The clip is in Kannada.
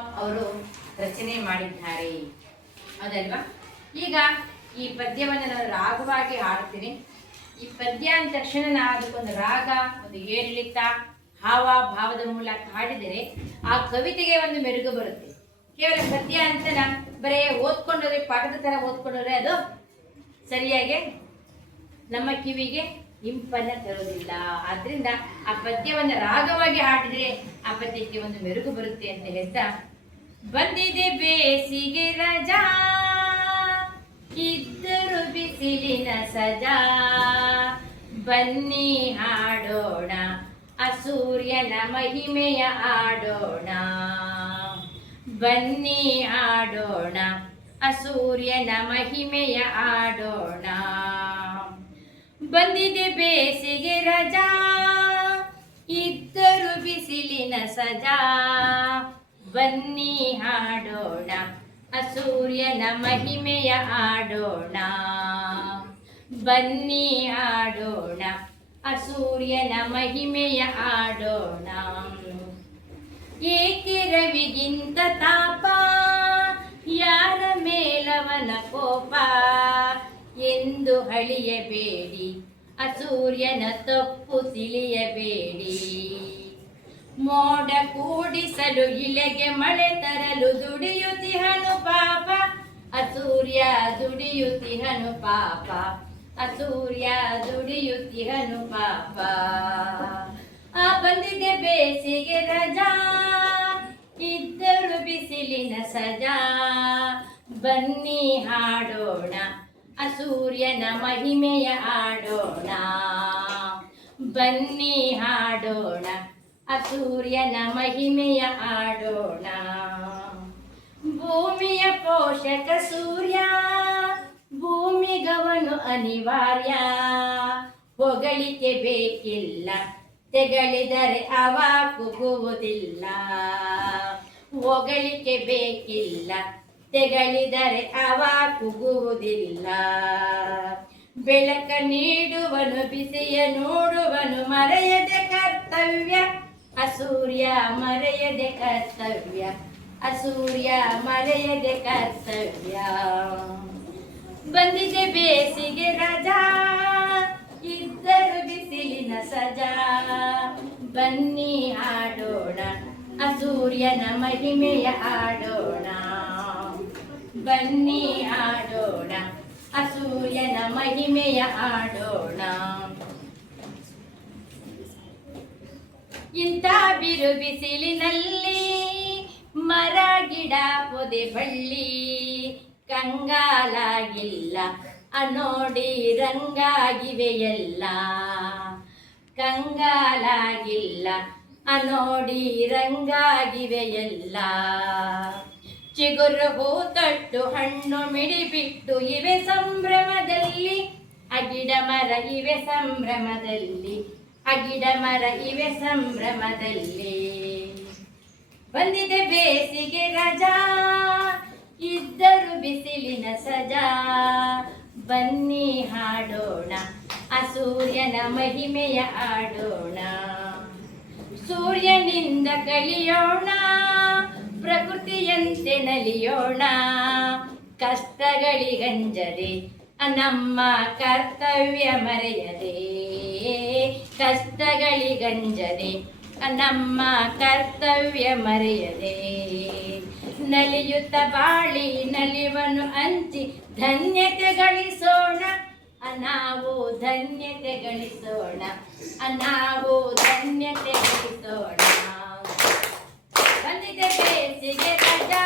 ಅವರು ರಚನೆ ಮಾಡಿದ್ದಾರೆ ಅದಲ್ವಾ. ಈಗ ಈ ಪದ್ಯವನ್ನು ನಾನು ರಾಗವಾಗಿ ಹಾಡ್ತೀನಿ. ಈ ಪದ್ಯ ಅಂದ ತಕ್ಷಣ ನಾವು ಅದಕ್ಕೊಂದು ರಾಗ, ಒಂದು ಏರಿಳಿತ, ಹಾವ ಭಾವದ ಮೂಲಕ ಹಾಡಿದರೆ ಆ ಕವಿತೆಗೆ ಒಂದು ಮೆರುಗು ಬರುತ್ತೆ. ಕೇವಲ ಪದ್ಯ ಅಂತ ಬರೇ ಓದ್ಕೊಂಡ್ರೆ, ಪಾಠದ ಥರ ಓದ್ಕೊಂಡ್ರೆ ಅದು ಸರಿಯಾಗಿ ನಮ್ಮ ಕಿವಿಗೆ ಇಂಪನ್ನ ತರೋದಿಲ್ಲ. ಆದ್ರಿಂದ ಆ ಪದ್ಯವನ್ನು ರಾಗವಾಗಿ ಹಾಡಿದ್ರೆ ಆ ಪದ್ಯಕ್ಕೆ ಒಂದು ಮೆರುಗು ಬರುತ್ತೆ ಅಂತ ಹೇಳ್ತಾ, ಬಂದಿದೆ ಬೇಸಿಗೆ ರಜಾ, ಇದ್ದರು ಬಿಸಿಲಿನ ಸಜಾ, ಬನ್ನಿ ಹಾಡೋಣ ಅಸೂರ್ಯನ ಮಹಿಮೆಯ ಆಡೋಣ, ಬನ್ನಿ ಹಾಡೋಣ ಅಸೂರ್ಯನ ಮಹಿಮೆಯ ಆಡೋಣ. ಬಂದಿದೆ ಬೇಸಿಗೆ ರಜಾ, ಇದ್ದರು ಬಿಸಿಲಿನ ಸಜಾ, ಬನ್ನಿ ಹಾಡೋಣ ಅಸೂರ್ಯನ ಮಹಿಮೆಯ ಆಡೋಣ, ಬನ್ನಿ ಹಾಡೋಣ ಅಸೂರ್ಯನ ಮಹಿಮೆಯ ಆಡೋಣ. ಏಕೆ ರವಿಗಿಂತ ತಾಪ, ಯಾರ ಮೇಲವನ ಕೋಪ ಎಂದು ಹಳಿಯಬೇಡಿ, ಅಸೂರ್ಯನ ತಪ್ಪು ತಿಳಿಯಬೇಡಿ. ಮೋಡ ಕೂಡಿಸಲು ಇಲೆಗೆ ಮಳೆ ತರಲು ದುಡಿಯುತ್ತಿಹನು ಪಾಪ, ಅಸೂರ್ಯ ದುಡಿಯುತ್ತಿಹನು ಪಾಪ, ಅಸೂರ್ಯ ದುಡಿಯುತ್ತಿಹನು ಪಾಪ. ಆ ಬಂದಿದೆ ಬೇಸಿಗೆ ರಜಾ, ಇದ್ದರು ಬಿಸಿಲಿನ ಸಜಾ, ಬನ್ನಿ ಹಾಡೋಣ ಅಸೂರ್ಯನ ಮಹಿಮೆಯ ಆಡೋಣ, ಬನ್ನಿ ಹಾಡೋಣ ಅಸೂರ್ಯನ ಮಹಿಮೆಯ ಆಡೋಣ. ಭೂಮಿಯ ಪೋಷಕ ಸೂರ್ಯ, ಭೂಮಿಗವನು ಅನಿವಾರ್ಯ, ಹೊಗಳಿಕೆ ಬೇಕಿಲ್ಲ, ತೆಗಳಿದರೆ ಅವ ಕುಗ್ಗುವುದಿಲ್ಲ. ಹೊಗಳಿಕೆ ಬೇಕಿಲ್ಲ, ತೆಗಳಿದರೆ ಅವ ಕುಗ್ಗುವುದಿಲ್ಲ. ಬೆಳಕ ನೀಡುವನು, ಬಿಸಿಯ ನೋಡುವನು, ಮರೆಯದೆ ಕರ್ತವ್ಯ ಅಸೂರ್ಯ, ಮರೆಯದೆ ಕರ್ತವ್ಯ ಅಸೂರ್ಯ, ಮರೆಯದೆ ಕರ್ತವ್ಯ. ಬಂದಿದೆ ಬೇಸಿಗೆ ರಜಾ, ಇದ್ದರು ಬಿಸಿಲಿನ ಸಜಾ, ಬನ್ನಿ ಹಾಡೋಣ ಅಸೂರ್ಯನ ಮಹಿಮೆಯ ಆಡೋಣ, ಬನ್ನಿ ಹಾಡೋಣ ಅಸೂರ್ಯನ ಮಹಿಮೆಯ ಆಡೋಣ. ಇಂಥ ಬಿರು ಬಿಸಿಲಿನಲ್ಲಿ ಮರ ಗಿಡ ಪೊದೆ ಬಳ್ಳಿ ಕಂಗಾಲಾಗಿಲ್ಲ, ನೋಡಿ ರಂಗಾಗಿವೆ ಎಲ್ಲ, ಕಂಗಾಲಾಗಿಲ್ಲ ನೋಡಿ ರಂಗಾಗಿವೆ ಎಲ್ಲ. ಚಿಗುರು ಹೂ ತೊಟ್ಟು ಹಣ್ಣು ಮಿಡಿಬಿಟ್ಟು ಇವೆ ಸಂಭ್ರಮದಲ್ಲಿ, ಅಗಿಡ ಮರ ಇವೆ ಸಂಭ್ರಮದಲ್ಲಿ, ಅಗಿಡ ಮರ ಇವೆ ಸಂಭ್ರಮದಲ್ಲಿ. ಬಂದಿದೆ ಬೇಸಿಗೆ ರಜಾ, ಇದ್ದರು ಬಿಸಿಲಿನ ಸಜಾ, ಬನ್ನಿ ಹಾಡೋಣ ಅಸೂರ್ಯನ ಮಹಿಮೆಯ ಆಡೋಣ. ಸೂರ್ಯನಿಂದ ಕಲಿಯೋಣ, ಪ್ರಕೃತಿಯಂತೆ ನಲಿಯೋಣ, ಕಷ್ಟಗಳಿಗಂಜದೆ ನಮ್ಮ ಕರ್ತವ್ಯ ಮರೆಯದೆ, ಕಷ್ಟಗಳಿಗಂಜದೆ ನಮ್ಮ ಕರ್ತವ್ಯ ಮರೆಯದೆ. ನಲಿಯುತ್ತ ಬಾಳಿ ನಲಿವನು ಹಂಚಿ ಧನ್ಯತೆ ಗಳಿಸೋಣ, ನಾವು ಧನ್ಯತೆ ಗಳಿಸೋಣ, ನಾವು ಧನ್ಯತೆ ಗಳಿಸೋಣ. ಬಂದಿದೆ ಬೇಸಿಗೆ ರಜಾ.